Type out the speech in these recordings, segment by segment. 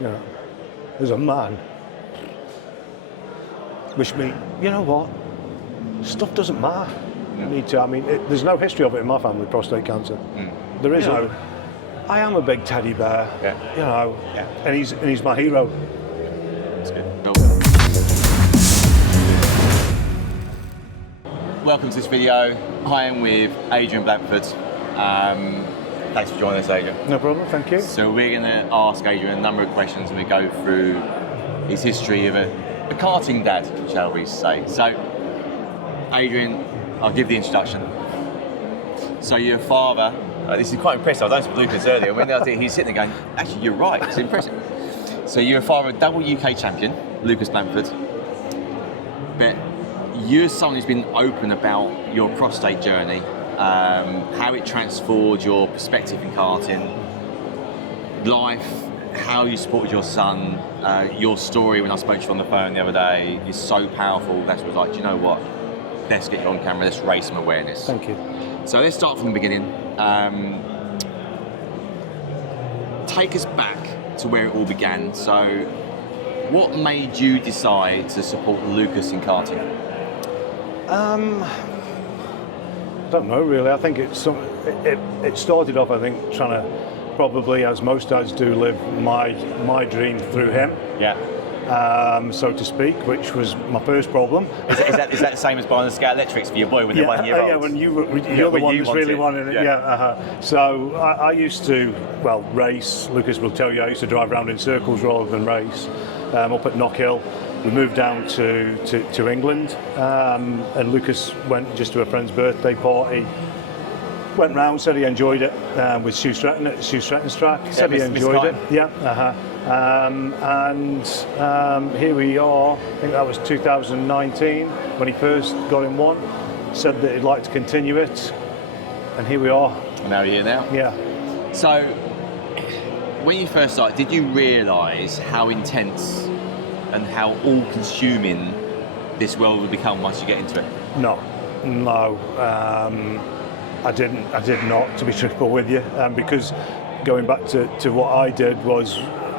You know, as a man, which means, you know what, stuff doesn't matter. I mean, there's no history of it in my family, prostate cancer. There is no. I am a big teddy bear, you know, and he's my hero. That's good. Welcome to this video. I am with Adrian Blantford. Thanks for joining us, Adrian. No problem, thank you. So we're going to ask Adrian a number of questions and we go through his history of a karting dad, shall we say. So, Adrian, I'll give the introduction. So your father, this is quite impressive. I was with Lucas earlier. When he's sitting there going, actually, you're right. It's impressive. So you're a father of double UK champion, Lucas Blantford. But you're someone who's been open about your prostate journey, how it transformed your perspective in karting, life, how you supported your son. Your story when I spoke to you on the phone the other day is so powerful. That's what I was like, do you know what? Let's get you on camera, let's raise some awareness. Thank you. So let's start from the beginning. Take us back to where it all began. So what made you decide to support Lucas in karting? I don't know really. I think it started off, I think, trying to, probably as most dads do, live my dream through him. Yeah. So to speak, which was my first problem. Is that the same as buying the Scout Electrics for your boy when they're 1 year old? Yeah, when you're the one who's really wanting it. So I used to, race. Lucas will tell you I used to drive around in circles rather than race. Up at Knockhill, we moved down to England, and Lucas went just to a friend's birthday party. Went round, said he enjoyed it with Stu Stratton at Stu Stratton's track. Said he enjoyed it. And here we are. I think that was 2019 when he first got in one. Said that he'd like to continue it, and here we are. And now you're here now. Yeah. So when you first started, did you realise how intense and how all-consuming this world would become once you get into it? No. I did not, to be truthful with you, because going back to what I did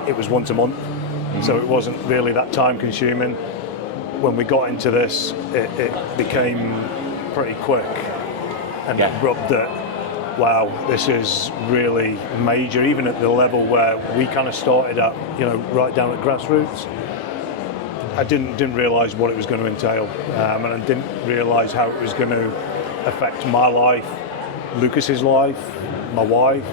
it was once a month, so it wasn't really that time consuming. When we got into this, it became pretty quick and abrupt that, wow, this is really major, even at the level where we kind of started at, right down at grassroots. I didn't realise what it was going to entail, and I didn't realise how it was going to affect my life, Lucas's life, my wife.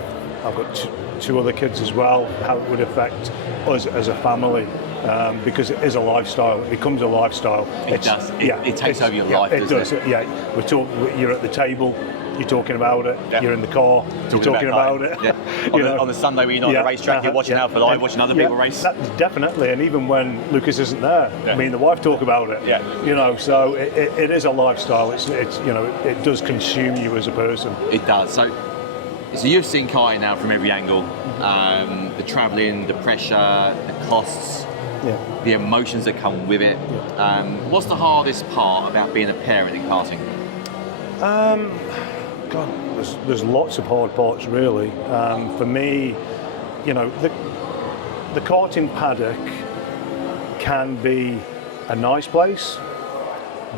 I've got two other kids as well. How it would affect us as a family, because it is a lifestyle. It becomes a lifestyle. It does. It takes over your life. It does. Yeah. You're at the table. You're talking about it. Yeah. You're in the car. You're talking about it. Yeah. On the Sunday when you're not on the racetrack, you're watching Alpha Live, watching other people race. Definitely. And even when Lucas isn't there, me and the wife talk about it. Yeah. So it is a lifestyle. It does consume you as a person. It does. So you've seen karting now from every angle. The travelling, the pressure, the costs, the emotions that come with it. Yeah. What's the hardest part about being a parent in karting? God, there's lots of hard parts really. For me, the karting paddock can be a nice place,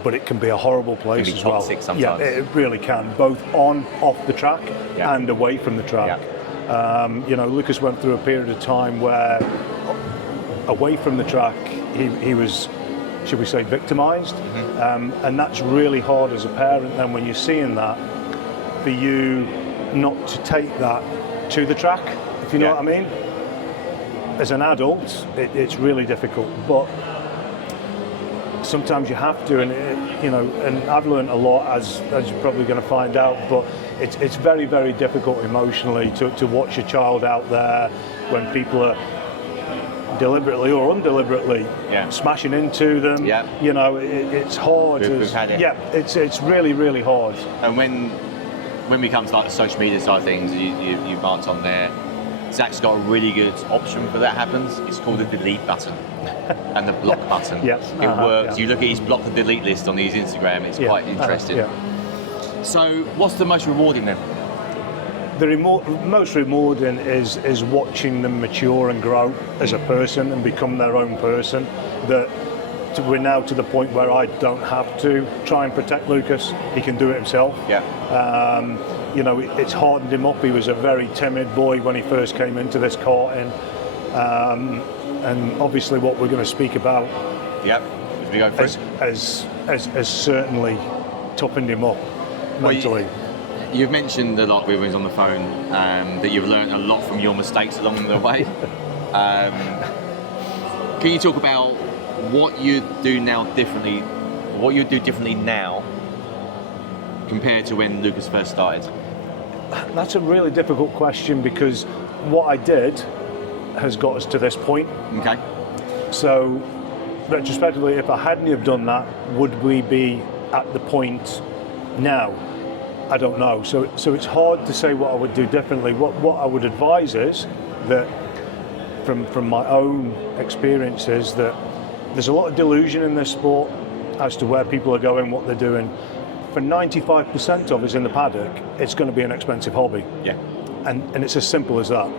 but it can be a horrible place as well. Sometimes. Yeah, it really can, both on, off the track and away from the track. Yeah. Lucas went through a period of time where away from the track he was, should we say, victimised, and that's really hard as a parent then when you're seeing that, for you not to take that to the track, if you know what I mean. As an adult, it's really difficult, but sometimes you have to, and and I've learned a lot, as you're probably going to find out, but it's very, very difficult emotionally to watch your child out there when people are deliberately or undeliberately smashing into them. Yeah. It's hard. We've had it. Yeah, it's really, really hard. And when we come to like the social media side of things, you marked on there, Zach's got a really good option for that happens. It's called the delete button and the block button. Yes. It works. You look at his block the delete list on his Instagram, it's quite interesting. So what's the most rewarding then? most rewarding is watching them mature and grow as a person and become their own person. We're now to the point where I don't have to try and protect Lucas. He can do it himself. Yeah. You know, it's hardened him up. He was a very timid boy when he first came into this karting. And obviously what we're going to speak about as we go through. has certainly toughened him up mentally. You've mentioned a lot when we was on the phone that you've learned a lot from your mistakes along the way. Can you talk about what you do now differently, what you do differently now compared to when Lucas first started? That's a really difficult question because what I did has got us to this point. Okay. So, retrospectively, if I hadn't have done that, would we be at the point now? I don't know. So it's hard to say what I would do differently. What I would advise is that, from my own experiences, that there's a lot of delusion in this sport as to where people are going, what they're doing. For 95% of us in the paddock, it's going to be an expensive hobby. Yeah. And it's as simple as that.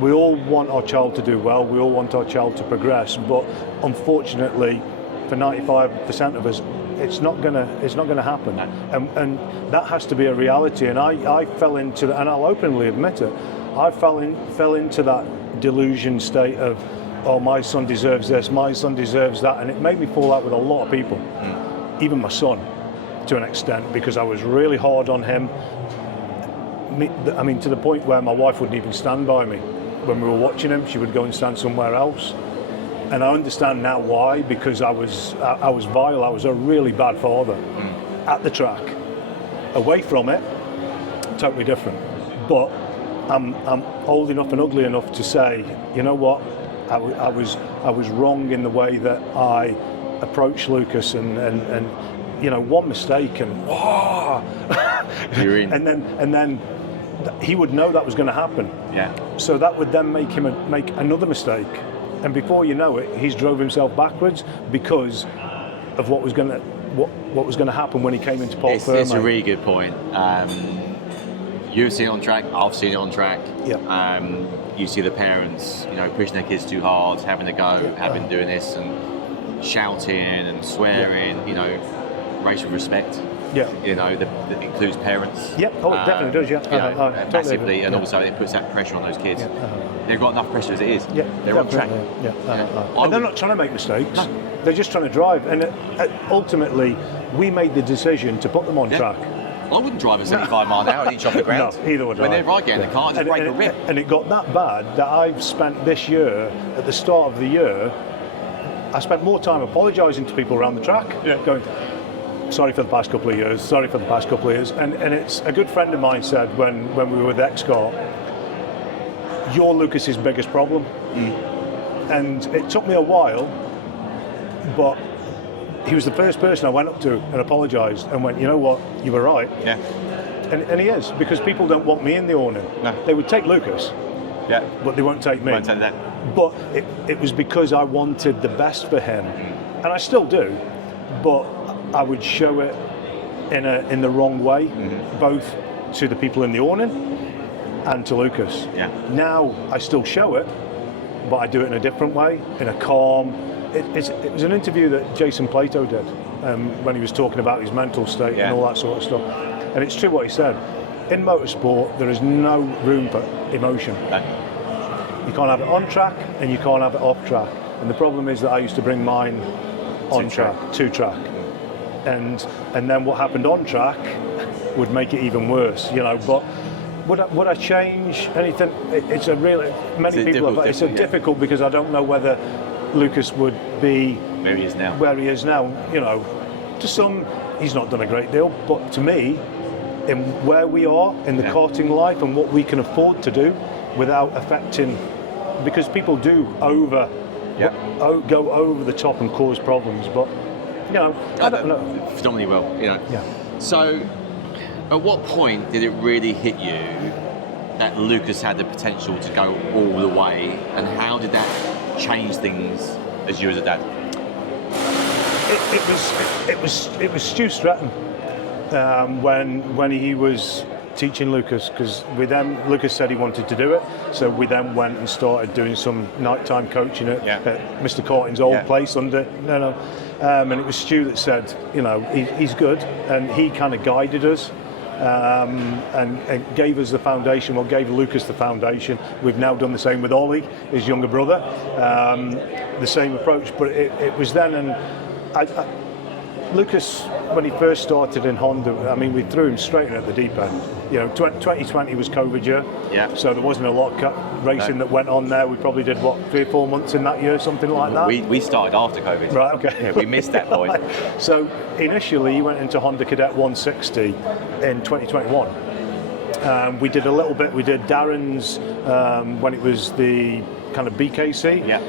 We all want our child to do well, we all want our child to progress, but unfortunately, for 95% of us, it's not gonna happen. No. And that has to be a reality. And I fell into that, and I'll openly admit it, I fell into that delusion state of, oh, my son deserves this, my son deserves that, and it made me fall out with a lot of people, even my son, to an extent, because I was really hard on him. I mean, to the point where my wife wouldn't even stand by me. When we were watching him, she would go and stand somewhere else. And I understand now why, because I was vile. I was a really bad father at the track. Away from it, totally different. But I'm old enough and ugly enough to say, you know what, I was wrong in the way that I approached Lucas, and you know, one mistake and You're in. and then he would know that was going to happen. Yeah. So that would then make him make another mistake, and before you know it, he's drove himself backwards because of what was going to happen when he came into Port Ferme. It's a really good point. You've seen it on track. I've seen it on track. Yeah. You see the parents, you know, pushing their kids too hard, having a go, having doing this and shouting and swearing. You know, racial respect. Yeah. You know, that includes parents. Yeah. Oh, it definitely does. Yeah. You know, Totally massively, agree. and also it puts that pressure on those kids. Yeah. They've got enough pressure as it is. Yeah, they're on track. And they're not trying to make mistakes. No. They're just trying to drive. And ultimately, we made the decision to put them on track. I wouldn't drive at 75 mile an hour and inch off the ground. No, either would I. Whenever I get in the car, I just break a rib. And it got that bad that I've spent this year, at the start of the year, I spent more time apologising to people around the track, going, sorry for the past couple of years, sorry for the past couple of years. And it's a good friend of mine said when we were with X-Car, you're Lucas's biggest problem. And it took me a while, but he was the first person I went up to and apologised and went, you know what, you were right. Yeah. And he is, because people don't want me in the awning. No. They would take Lucas, but they won't take me. Won't take that. But it was because I wanted the best for him, and I still do, but I would show it in the wrong way, both to the people in the awning and to Lucas. Yeah. Now I still show it, but I do it in a different way, in a calm. It was an interview that Jason Plato did when he was talking about his mental state and all that sort of stuff. And it's true what he said. In motorsport, there is no room for emotion. No. You can't have it on track and you can't have it off track. And the problem is that I used to bring mine on track, to track. And then what happened on track would make it even worse, you know. But would I change anything? It's a really, many people have, it's difficult because I don't know whether Lucas would be where he is now. You know, to some, he's not done a great deal, but to me, in where we are in the karting life and what we can afford to do without affecting, because people do go over the top and cause problems, but you know, I don't know. Phenomenally well, you know. Yeah. So, at what point did it really hit you that Lucas had the potential to go all the way, and how did that change things as you as a dad? It was Stu Stratton when he was teaching Lucas, because Lucas said he wanted to do it, so we then went and started doing some nighttime coaching at Mr. Karting's old place and it was Stu that said, he's good, and he kind of guided us. And gave us the foundation, gave Lucas the foundation. We've now done the same with Ollie, his younger brother, the same approach. But it was then, and Lucas, when he first started in Honda, we threw him straight in at the deep end. 2020 was COVID year, so there wasn't a lot of racing that went on there. We probably did 3 or 4 months in that year, something like that. We started after COVID. Right, okay. Yeah, we missed that point. So initially, he went into Honda Cadet 160 in 2021. We did a little bit. We did Darren's when it was the kind of BKC. Yeah.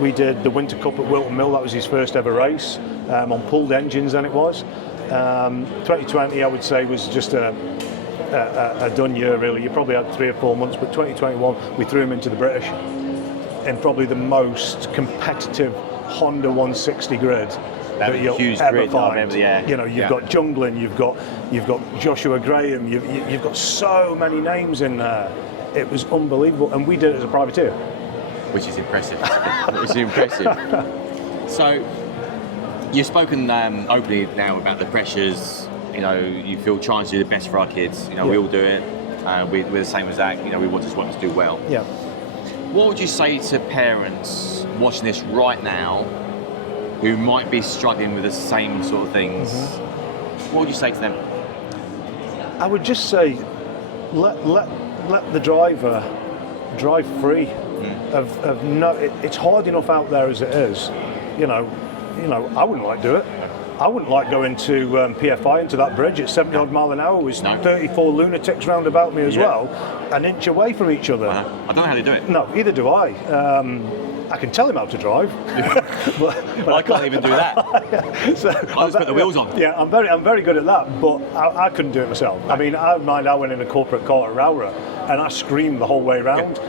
We did the Winter Cup at Wilton Mill. That was his first ever race on pulled engines. Then it was. 2020, I would say, was just a done year, really. You probably had 3 or 4 months, but 2021 we threw him into the British in probably the most competitive Honda 160 grid that you'll ever grid, find. You've got Junglin, you've got Joshua Graham, you've got so many names in there. It was unbelievable, and we did it as a privateer, which is impressive. So you've spoken openly now about the pressures. You feel trying to do the best for our kids. We all do it. We're the same as Zach. We just want to do well. Yeah. What would you say to parents watching this right now who might be struggling with the same sort of things? Mm-hmm. What would you say to them? I would just say, let the driver drive free. It's hard enough out there as it is. I wouldn't like to do it. I wouldn't like going to PFI into that bridge at 70 odd mile an hour with 34 lunatics round about me as well, an inch away from each other. I don't know how they do it. No, either do I. I can tell him how to drive, but I can't even do that. So I just put the wheels on. Yeah, I'm very good at that, but I couldn't do it myself. I don't mind. I went in a corporate car at Rowra and I screamed the whole way around.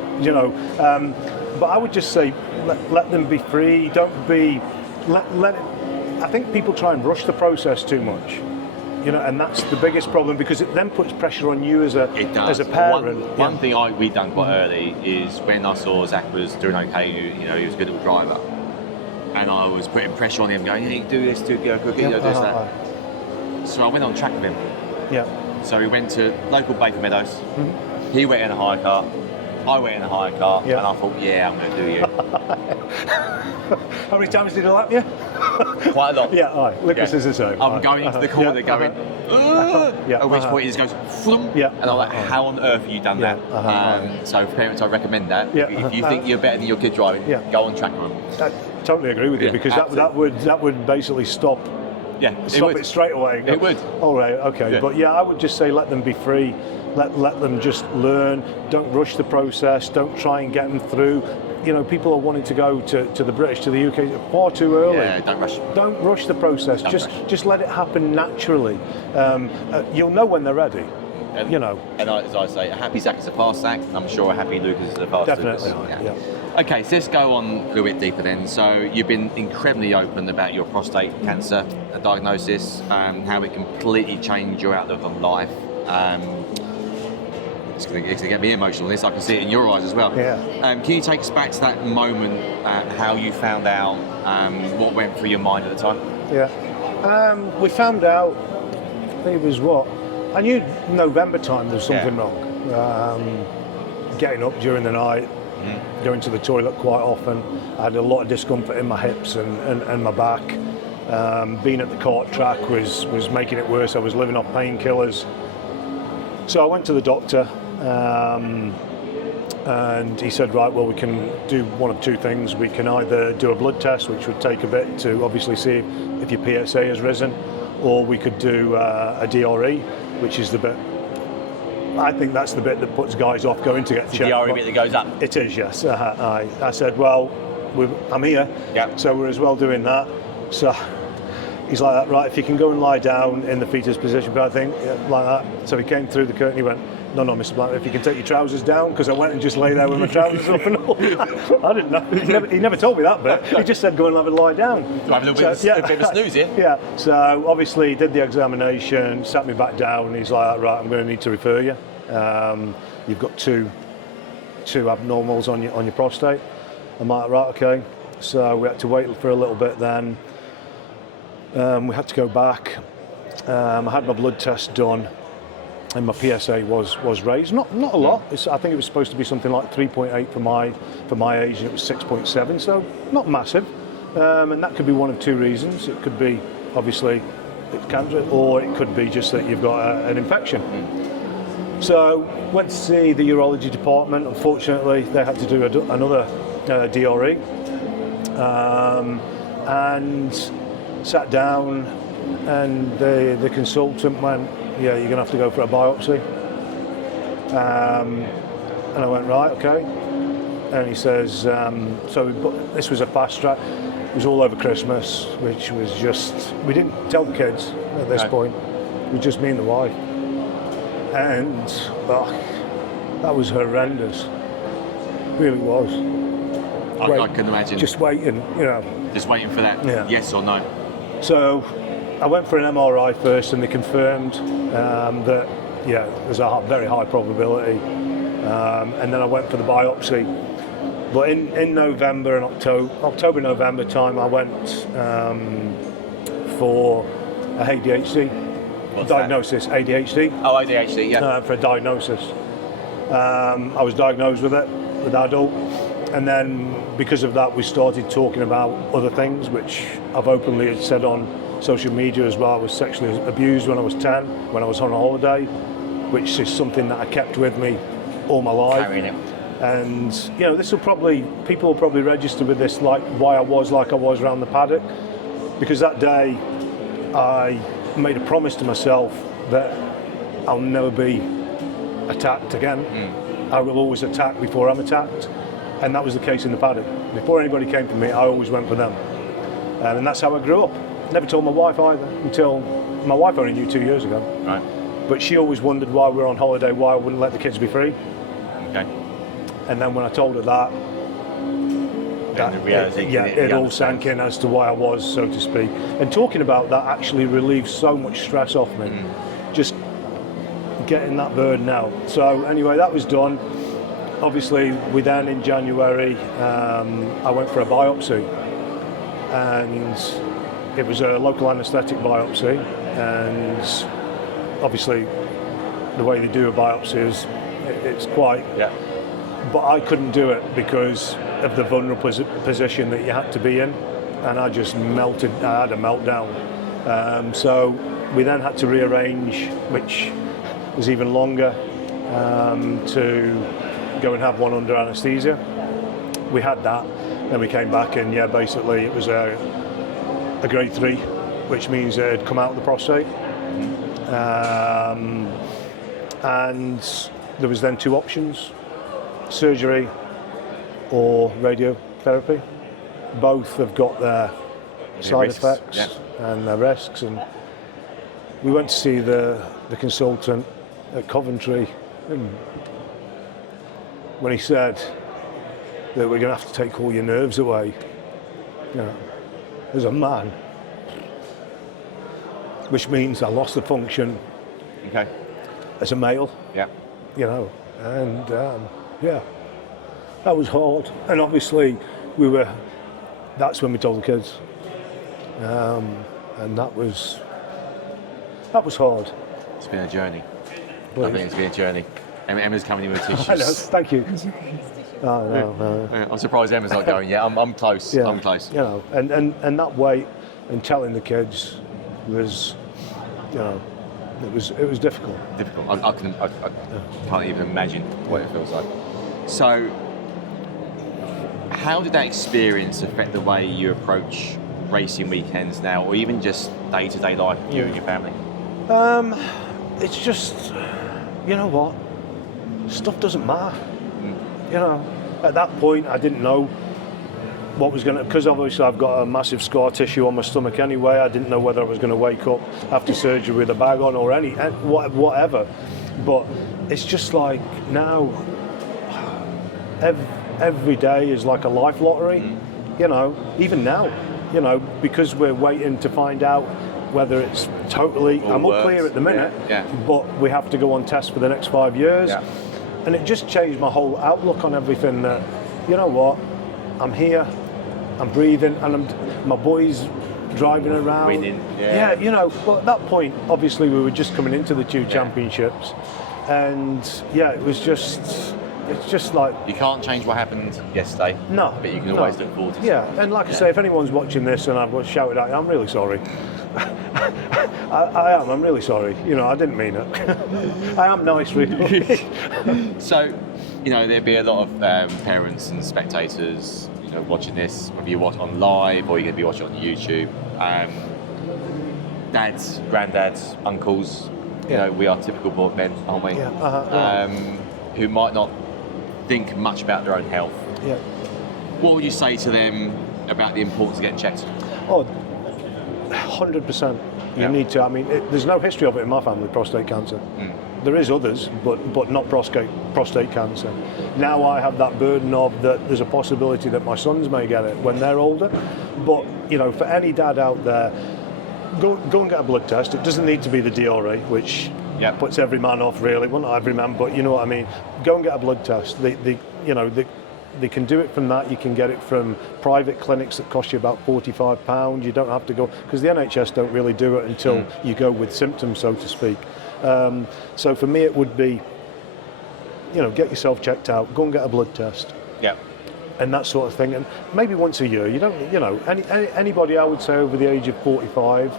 But I would just say, let them be free. Don't be let it. I think people try and rush the process too much, and that's the biggest problem, because it then puts pressure on you as a parent. One thing we've done quite early is when I saw Zach was doing okay, he was a good little driver, and I was putting pressure on him, going, "Hey, do this, do that." So I went on track with him. Yeah. So we went to local Baker Meadows. Mm-hmm. He went in a hire car. I went in a hire car, and I thought, I'm going to do you. How many times did he lap you? Quite a lot. Yeah, all right. Lucas is the same. I'm going into the corner going, at which point he just goes, and I'm like, how on earth have you done that? So for parents, I recommend that. If you think you're better than your kid driving, go on track with them. I totally agree with you, because that would basically stop it straight away. It would. All right, okay. But I would just say let them be free. Let them just learn. Don't rush the process. Don't try and get them through. People are wanting to go to the British, to the UK far too early. Yeah, don't rush. Don't rush the process. Just let it happen naturally. You'll know when they're ready. And as I say, a happy Zach is a fast Zach. I'm sure a happy Lucas is a fast Definitely. Lucas. Okay, so let's go on a little bit deeper then. So you've been incredibly open about your prostate cancer diagnosis, how it completely changed your outlook on life. It's going to get me emotional. This I can see it in your eyes as well. Yeah. Can you take us back to that moment, how you found out, what went through your mind at the time? Yeah. We found out, I think it was I knew November time there was something wrong. Getting up during the night, going to the toilet quite often. I had a lot of discomfort in my hips and my back. Being at the kart track was making it worse. I was living off painkillers. So I went to the doctor, and he said, right, well, we can do one of two things. We can either do a blood test, which would take a bit to obviously see if your PSA has risen, or we could do a DRE, which is the bit, I think that's the bit that puts guys off going to get checked. The DRE bit that goes up? It is, yes. I said, well, I'm here, so we're as well doing that. So he's like, right, if you can go and lie down in the fetus position, but I think like that. So he came through the curtain, he went, no, Mr. Blantford, if you can take your trousers down, because I went and just lay there with my trousers up and all. I didn't know. He never told me that bit. He just said, go and have a lie down. Have a little bit of a snooze in. Yeah, so obviously he did the examination, sat me back down, and he's like, right, I'm going to need to refer you. You've got two abnormals on your prostate. I'm like, right, okay. So we had to wait for a little bit then. We had to go back. I had my blood test done, and my PSA was raised. Not a lot. I think it was supposed to be something like 3.8 for my age, and it was 6.7. So not massive. And that could be one of two reasons. It could be obviously it's cancer, or it could be just that you've got an infection. So went to see the urology department. Unfortunately, they had to do another DRE, and sat down, and the consultant went, yeah, you're going to have to go for a biopsy. And I went, right, okay. And he says, this was a fast track. It was all over Christmas, which was just, we didn't tell the kids at this point. It was just me and the wife. And that was horrendous. It really was. I can imagine. Just waiting, Just waiting for that yes or no. So I went for an MRI first, and they confirmed that, there's a very high probability. And then I went for the biopsy. But in November and October, November time, I went for a ADHD. What's diagnosis, that? ADHD. Oh, ADHD, yeah. For a diagnosis. I was diagnosed with it, with adult, and then because of that we started talking about other things, which I've openly said on social media as well. I was sexually abused when I was 10, when I was on a holiday, which is something that I kept with me all my life. Carrying it. And people will probably register with this, like why I was like I was around the paddock, because that day I made a promise to myself that I'll never be attacked again. I will always attack before I'm attacked, and that was the case in the paddock. Before anybody came for me, I always went for them, and that's how I grew up. Never told my wife either, until my wife only knew 2 years ago. Right. But she always wondered why we were on holiday, why I wouldn't let the kids be free. Okay. And then when I told her that it all sank in as to why I was, so to speak. And talking about that actually relieved so much stress off me. Just getting that burden out. So anyway, that was done. Obviously, in January, I went for a biopsy, and it was a local anaesthetic biopsy. And obviously, the way they do a biopsy is it's quite. Yeah. But I couldn't do it because of the vulnerable position that you had to be in, and I just melted. I had a meltdown. So we then had to rearrange, which was even longer, to go and have one under anaesthesia. We had that, then we came back, and basically it was a grade 3, which means it had come out of the prostate. And there was then 2 options: surgery or radiotherapy. Both have got their side effects and their risks. And we went to see the consultant at Coventry, and when he said that we're going to have to take all your nerves away, as a man, which means I lost the function as a male. And that was hard. And obviously that's when we told the kids, and that was hard. It's been a journey. I think it's been a journey. Emma's coming in with tissues. I know, thank you. No. I'm surprised Emma's not going yet. I'm close. I'm close. And that weight, and telling the kids was, it was difficult. Difficult. I can't even imagine what it feels like. So, how did that experience affect the way you approach racing weekends now, or even just day-to-day life, you and your family? It's just, you know what? Stuff doesn't matter. At that point, I didn't know what was going to, because obviously I've got a massive scar tissue on my stomach anyway. I didn't know whether I was going to wake up after surgery with a bag on or whatever. But it's just like now, every day is like a life lottery, you know, even now, you know, because we're waiting to find out whether it's totally, I'm not clear at the minute, but we have to go on test for the next 5 years. Yeah. And it just changed my whole outlook on everything that, you know what, I'm here, I'm breathing, and my boys driving around. Winning. Yeah, you know, but at that point, obviously we were just coming into the two championships. And yeah, it's just like... You can't change what happened yesterday. No. But you can always look forward to it. Yeah, and like I say, if anyone's watching this and I've shouted at you, I'm really sorry. I'm really sorry. You know, I didn't mean it. I am nice, really. So, you know, there'd be a lot of parents and spectators, you know, watching this, whether you watch on live or you're going to be watching on YouTube. Dads, granddads, uncles, you know, we are typical board men, aren't we? Yeah. Who might not think much about their own health. Yeah. What would you say to them about the importance of getting checked? Oh, 100%. You need to. I mean, there's no history of it in my family, prostate cancer. There is others, but not prostate cancer. Now I have that burden of that there's a possibility that my sons may get it when they're older. But, you know, for any dad out there, go and get a blood test. It doesn't need to be the DRA, which puts every man off, really. Well, not every man, but you know what I mean. Go and get a blood test. They can do it from that. You can get it from private clinics that cost you about £45. You don't have to go, because the NHS don't really do it until you go with symptoms, so to speak. So for me, it would be, you know, get yourself checked out, go and get a blood test. Yeah. And that sort of thing, and maybe once a year. You don't, you know, anybody I would say over the age of 45,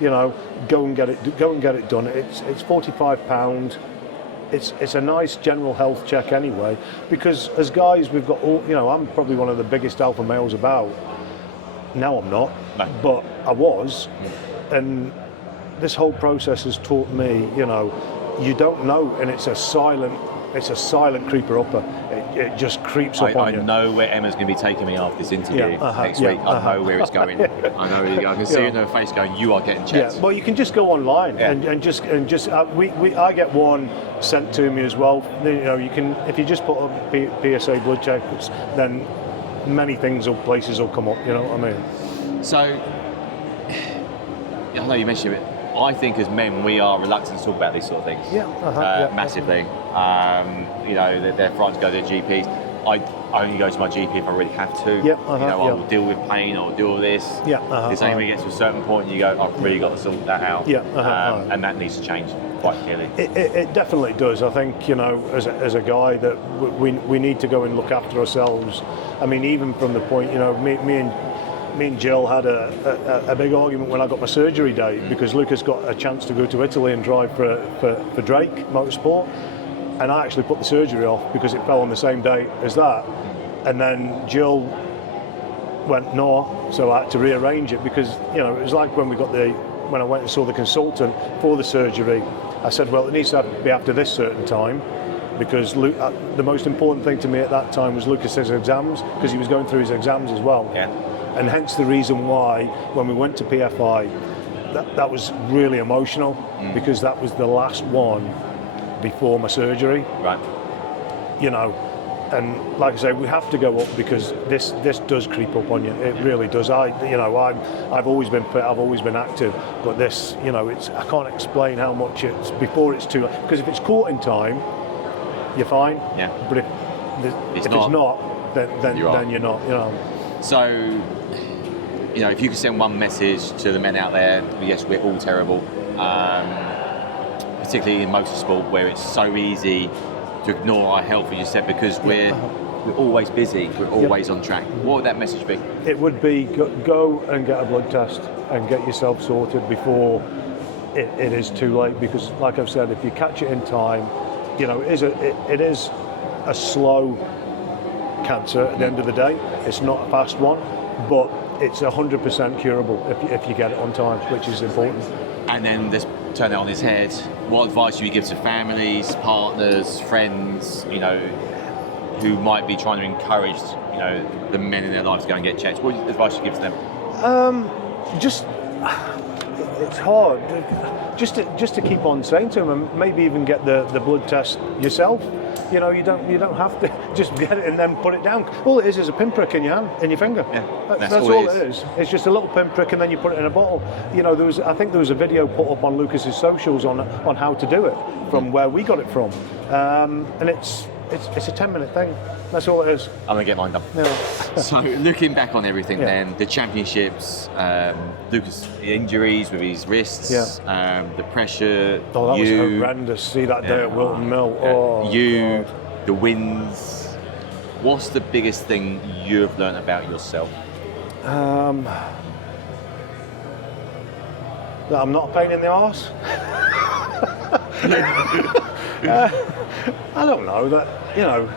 you know, go and get it done. It's £45. It's a nice general health check anyway, because as guys we've got all, you know, I'm probably one of the biggest alpha males about. Now I'm not, but I was, and this whole process has taught me, you know, you don't know, and it's a silent creeper upper. It just creeps up on you. I know where Emma's going to be taking me after this interview next week. I know where it's going. I know. I can see in her face going, "You are getting checked." Yeah. Well, you can just go online and just I get one sent to me as well. You know, you can, if you just put up PSA blood checks, then many places will come up. You know what I mean? So, I know you mentioned it. I think as men we are reluctant to talk about these sort of things. Massively. You know, they're frightened to go to their GPs. I only go to my GP if I really have to. You know, I will deal with pain, I'll deal with this. It's only when you get to a certain point and you go, I've really got to sort that out. And that needs to change quite clearly. It definitely does. I think, you know, as a guy that we need to go and look after ourselves. I mean, even from the point, you know, me and Jill had a big argument when I got my surgery date, because Lucas got a chance to go to Italy and drive for Drake Motorsport, and I actually put the surgery off because it fell on the same day as that. And then Jill went no, so I had to rearrange it, because, you know, it was like when I went and saw the consultant for the surgery, I said, well, it needs to be after this certain time, because the most important thing to me at that time was Lucas's exams, because he was going through his exams as well. And hence the reason why, when we went to PFI, that was really emotional, because that was the last one before my surgery. Right. You know, and like I say, we have to go up, because this does creep up on you. It really does. I've always been fit, I've always been active, but this, you know, I can't explain how much it's before it's too late. Because if it's caught in time, you're fine. Yeah. But if it's not, then you're not. You know. So, you know, if you could send one message to the men out there, yes, we're all terrible, particularly in motorsport, where it's so easy to ignore our health, as you said, because we're always busy, we're always on track. What would that message be? It would be go and get a blood test and get yourself sorted before it is too late, because, like I've said, if you catch it in time, you know, it is a slow cancer at the end of the day. It's not a fast one, but it's 100% curable if you get it on time, which is important. And then let's turn it on its head. What advice do you give to families, partners, friends, you know, who might be trying to encourage, you know, the men in their lives to go and get checked? What advice do you give to them? it's hard. Just to keep on saying to him, and maybe even get the blood test yourself. You know, you don't have to just get it and then put it down. All it is a pinprick in your hand, in your finger. Yeah, that's all it is. It's just a little pinprick, and then you put it in a bottle. You know, I think there was a video put up on Lucas's socials on how to do it from where we got it from, and it's a 10-minute thing. That's all it is. I'm gonna get mine done. Yeah. So looking back on everything, then the championships, Lucas injuries with his wrists, the pressure. Oh, that was horrendous. See that day at Wilton Mill. Oh, God. The wins. What's the biggest thing you've learned about yourself? That I'm not a pain in the arse. I don't know that. You know,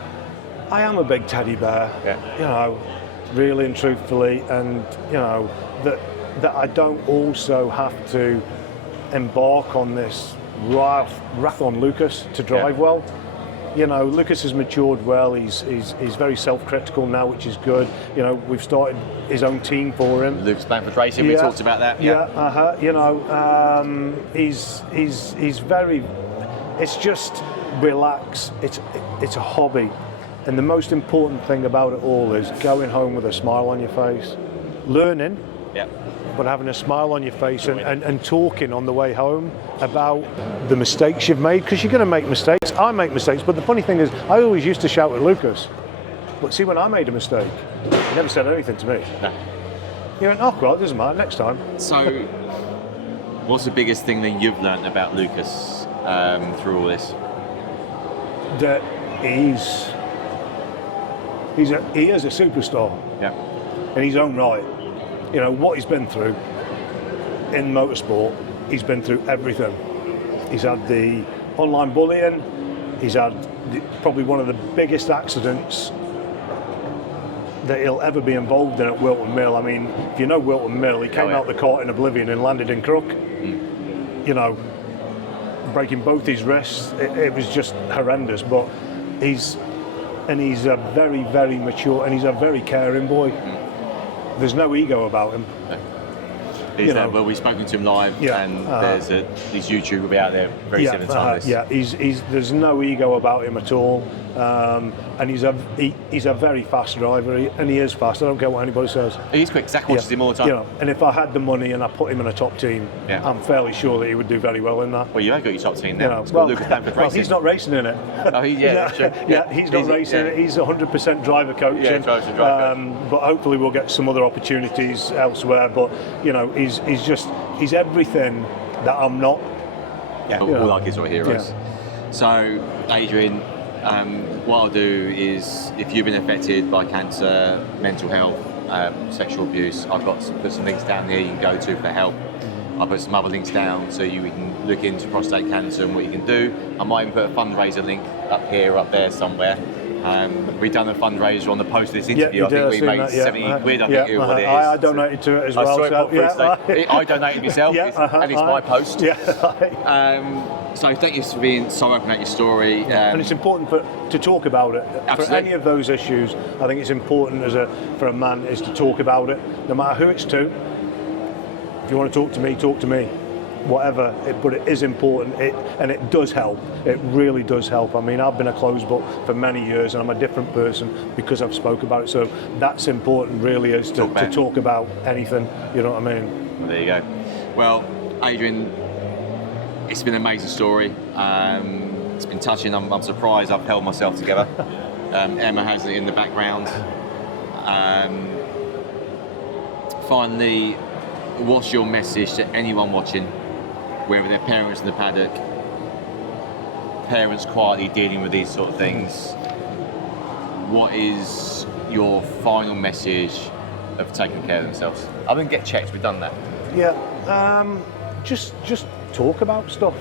I am a big teddy bear. Yeah. You know, really and truthfully, and you know that I don't also have to embark on this wrath on Lucas to drive well. You know, Lucas has matured well. He's very self-critical now, which is good. You know, we've started his own team for him. Lucas Blantford Racing. We talked about that. You know, he's very. It's just relax. It's a hobby, and the most important thing about it all is going home with a smile on your face, learning. Yeah. But having a smile on your face and talking on the way home about the mistakes you've made, because you're going to make mistakes. I make mistakes, but the funny thing is, I always used to shout at Lucas. But see, when I made a mistake, he never said anything to me. No. He went, oh, well, it doesn't matter, next time. So, what's the biggest thing that you've learned about Lucas through all this? That he is a superstar. Yeah. In his own right. You know, what he's been through in motorsport, he's been through everything. He's had the online bullying, he's had probably one of the biggest accidents that he'll ever be involved in at Wilton Mill. I mean, if you know Wilton Mill, he came out the cart in oblivion and landed in Crook. You know, breaking both his wrists. It was just horrendous, but he's a very, very mature, and he's a very caring boy. There's no ego about him. Well, we've spoken to him live, and his YouTube will be out there very soon in time. There's no ego about him at all, and he's a very fast driver, and he is fast. I don't care what anybody says. He's quick. Zach watches him all the time. You know, and if I had the money and I put him in a top team, I'm fairly sure that he would do very well in that. Well, you have got your top team now. You know, it's called Lucas Blantford Racing. He's not racing in it. Oh, he's not racing in it. He's 100% driver coaching. Yeah, driver coach. But hopefully we'll get some other opportunities elsewhere. But you know, he's everything that I'm not. Yeah, all our kids are heroes. Yeah. So, Adrian, what I'll do is, if you've been affected by cancer, mental health, sexual abuse, I've got put some links down here you can go to for help. I'll put some other links down so you can look into prostate cancer and what you can do. I might even put a fundraiser link up here or up there somewhere. We've done a fundraiser on the post of this interview. I think we made 70 quid. I think what it is. I donated to it as well. I donated myself, and it's my post. So thank you for being so open about your story. And it's important to talk about it. Absolutely. For any of those issues, I think it's important for a man is to talk about it, no matter who it's to. If you want to talk to me. Whatever, but it is important, and it does help. It really does help. I mean, I've been a closed book for many years, and I'm a different person because I've spoke about it. So that's important, really, is to talk about anything. You know what I mean? Well, there you go. Well, Adrian, it's been an amazing story. It's been touching. I'm surprised I've held myself together. Emma has it in the background. Finally, what's your message to anyone watching? Whether they're parents in the paddock, parents quietly dealing with these sort of things, what is your final message of taking care of themselves? I mean, get checked, we've done that. Yeah, just talk about stuff.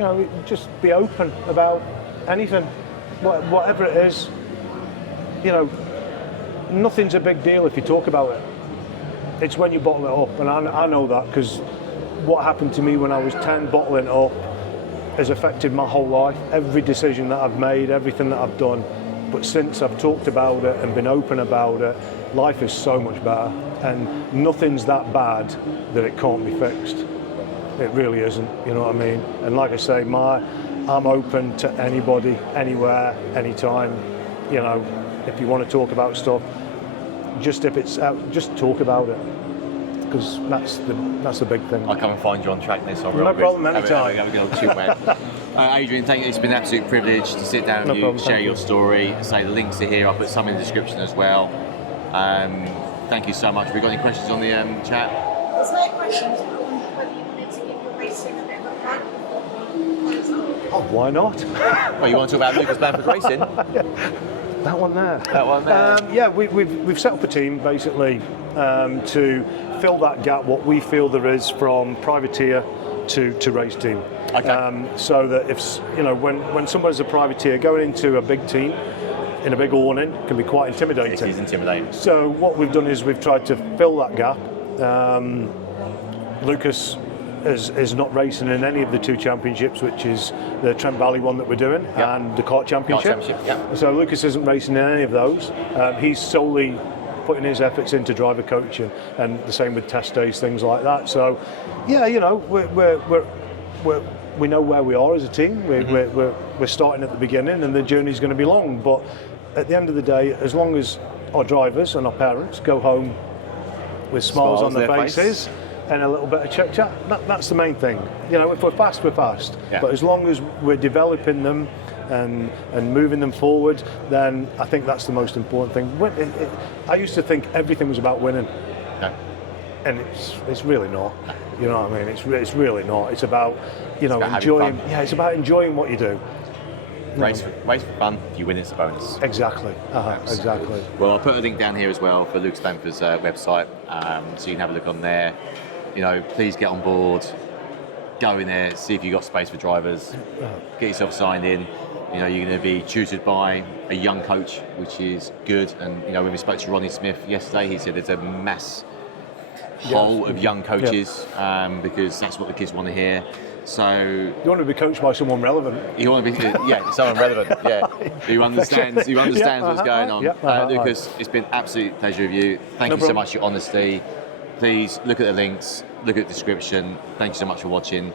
You know, just be open about anything, whatever it is. You know, nothing's a big deal if you talk about it. It's when you bottle it up, and I know that because what happened to me when I was 10, bottling it up, has affected my whole life. Every decision that I've made, everything that I've done, But since I've talked about it and been open about it, life is so much better, and nothing's that bad that it can't be fixed. It really isn't, you know what I mean? And like I say, I'm open to anybody, anywhere, anytime. You know, if you want to talk about stuff, just if it's out, just talk about it, because that's the big thing. I'll come and find you on track this. No problem, anytime. Have a good old chit chat. Adrian, thank you. It's been an absolute privilege to sit down with you, share your story. Say the links are here. I'll put some in the description as well. Thank you so much. Have we got any questions on the chat? There's no questions on whether you wanted to give your racing a bit of a plug. Oh, why not? Well, you want to talk about Lucas Blantford Racing? That one there. That one there. Yeah, we've set up a team basically to fill that gap, what we feel there is from privateer to race team. Okay. So that if, you know, when someone's a privateer going into a big team in a big awning can be quite intimidating. It is intimidating. So what we've done is we've tried to fill that gap. Lucas is not racing in any of the 2 championships, which is the Trent Valley one that we're doing, and the Kart Championship. So Lucas isn't racing in any of those. He's solely putting his efforts into driver coaching, and the same with test days, things like that. So, yeah, you know, we know where we are as a team. We're starting at the beginning, and the journey's going to be long. But at the end of the day, as long as our drivers and our parents go home with smiles on their faces and a little bit of chit chat, that's the main thing. You know, if we're fast, we're fast. Yeah. But as long as we're developing them and moving them forward, then I think that's the most important thing. I used to think everything was about winning, and it's really not. You know what I mean? It's really not. It's about, you know, enjoying. Yeah, it's about enjoying what you do. Race for fun. If you win, it's a bonus. Exactly. Exactly. Well, I'll put a link down here as well for Lucas Blantford's website, so you can have a look on there. You know, please get on board. Go in there, see if you've got space for drivers. Get yourself signed in. You know, you're going to be tutored by a young coach, which is good. And you know, when we spoke to Ronnie Smith yesterday, he said there's a mass hole of young coaches because that's what the kids want to hear. So you want to be coached by someone relevant. You want to be, someone relevant, who understands what's going on. Lucas, it's been an absolute pleasure with you. Thank you so much for your honesty. Please look at the links, look at the description. Thank you so much for watching.